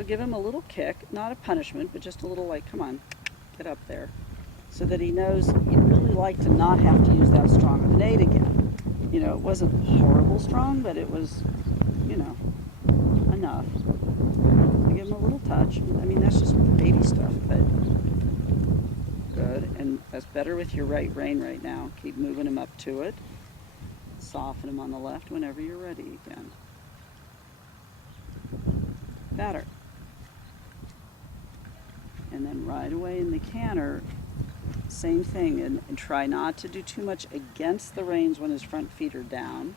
So give him a little kick, not a punishment, but just a little like, come on, get up there. So that he knows he'd really like to not have to use that strong of an 8 again. You know, it wasn't horrible strong, but it was, you know, enough. I give him a little touch. I mean, that's just baby stuff, but good. And that's better with your right rein right now. Keep moving him up to it. Soften him on the left whenever you're ready again. Better. And then right away in the canter, same thing, and try not to do too much against the reins when his front feet are down.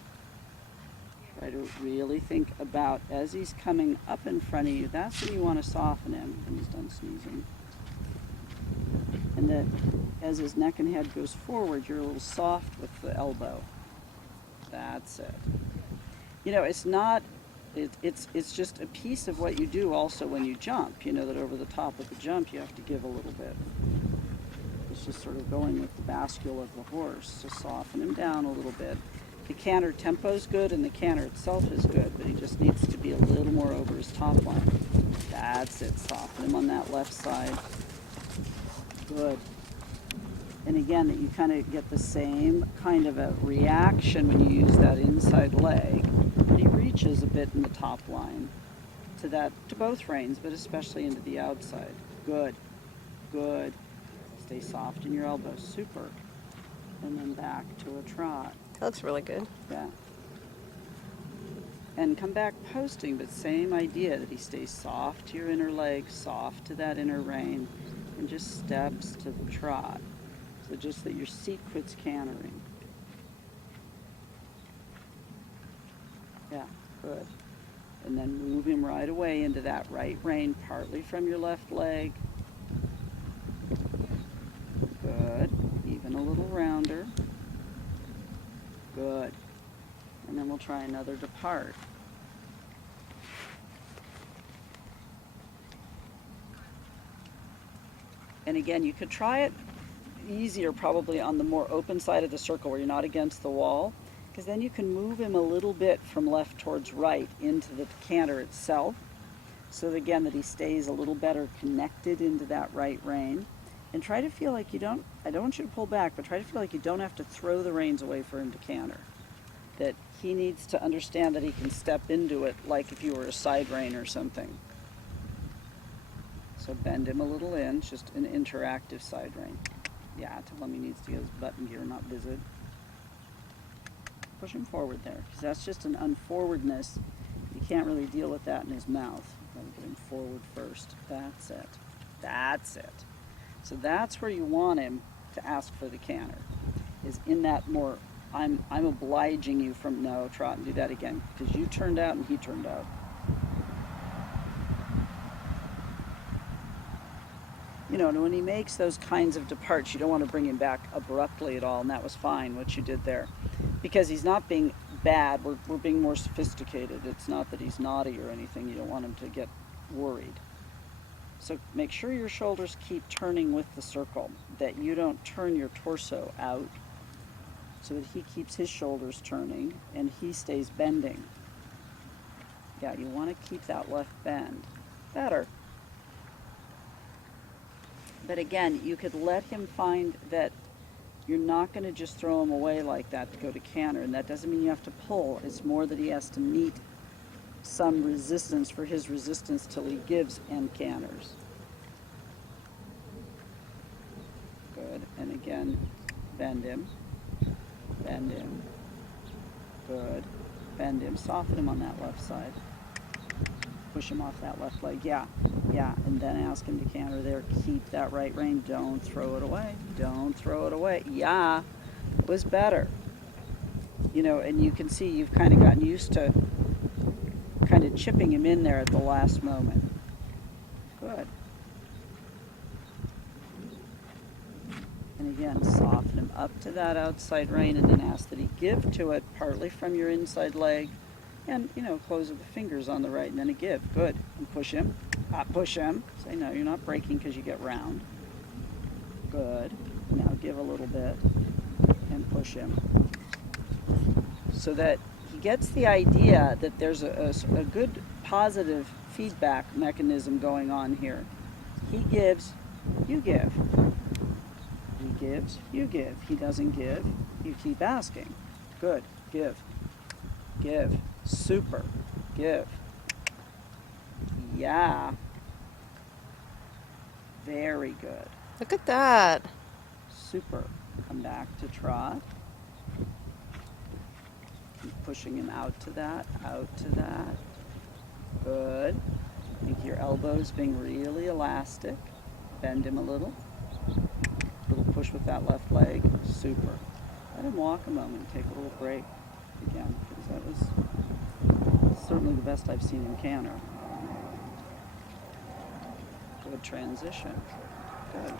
Try to really think about, as he's coming up in front of you, that's when you want to soften him when he's done sneezing. And that as his neck and head goes forward, you're a little soft with the elbow. That's it. You know, it's not, it's just a piece of what you do also when you jump. You know that over the top of the jump you have to give a little bit. It's just sort of going with the bascule of the horse to soften him down a little bit. The canter tempo's good and the canter itself is good, but he just needs to be a little more over his top line. That's it. Soften him on that left side. Good. And again, that you kind of get the same kind of a reaction when you use that inside leg. He reaches a bit in the top line to both reins, but especially into the outside. Good. Good. Stay soft in your elbows. Super. And then back to a trot. That looks really good. Yeah. And come back posting, but same idea, that he stays soft to your inner leg, soft to that inner rein, and just steps to the trot. So just that your seat quits cantering. Yeah, good. And then move him right away into that right rein, partly from your left leg. Good. Even a little rounder. Good. And then we'll try another depart. And again, you could try it easier probably on the more open side of the circle where you're not against the wall, because then you can move him a little bit from left towards right into the canter itself, so that again that he stays a little better connected into that right rein. And try to feel like you don't, I don't want you to pull back, but try to feel like you don't have to throw the reins away for him to canter. That he needs to understand that he can step into it like if you were a side rein or something. So bend him a little in, it's just an interactive side rein. Yeah, tell him he needs to get his butt in gear, not visit. Push him forward there, because that's just an unforwardness. You can't really deal with that in his mouth. Gotta get him forward first. That's it. That's it. So that's where you want him to ask for the canter, is in that more, I'm obliging you from, no, trot and do that again, because you turned out and he turned out. You know, and when he makes those kinds of departs, you don't want to bring him back abruptly at all, and that was fine what you did there. Because he's not being bad, we're being more sophisticated. It's not that he's naughty or anything, you don't want him to get worried. So make sure your shoulders keep turning with the circle, that you don't turn your torso out, so that he keeps his shoulders turning and he stays bending. Yeah, you want to keep that left bend. Better. But again, you could let him find that you're not going to just throw him away like that to go to canter, and that doesn't mean you have to pull. It's more that he has to meet some resistance for his resistance till he gives and canters. Good. And again, bend him. Bend him. Good. Bend him. Soften him on that left side. Push him off that left leg. Yeah. Yeah. And then ask him to canter there. Keep that right rein. Don't throw it away. Don't throw it away. Yeah. Was better. You know, and you can see you've kind of gotten used to kind of chipping him in there at the last moment. Good. And again, soften him up to that outside rein and then ask that he give to it partly from your inside leg and, you know, close of the fingers on the right and then a give. Good. And push him. Push him. Say, no, you're not breaking because you get round. Good. Now give a little bit and push him. So that he gets the idea that there's a good positive feedback mechanism going on here. He gives, you give. He gives, you give. He doesn't give, you keep asking. Good. Give. Give. Super. Give. Yeah. Very good. Look at that. Super. Come back to trot. Keep pushing him out to that, out to that. Good. Make your elbows being really elastic. Bend him a little. Little push with that left leg. Super. Let him walk a moment. Take a little break again, because that was certainly the best I've seen him canter. Good transition. Good.